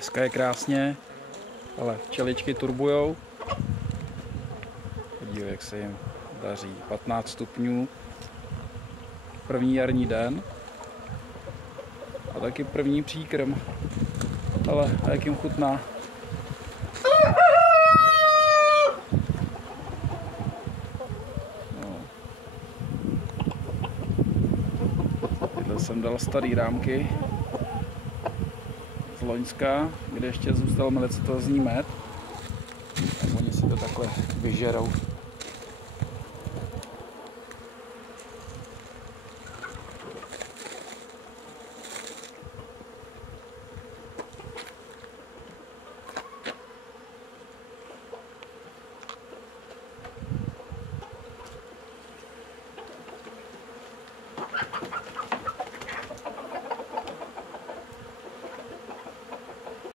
Dneska je krásně, ale včeličky turbujou. Podívej, jak se jim daří. 15 stupňů. První jarní den. A taky první příkrm. Ale jak jim chutná. No. Tyhle jsem dal starý rámky z loňska, kde ještě zůstal melicitozní med. Tak oni si to takhle vyžerou.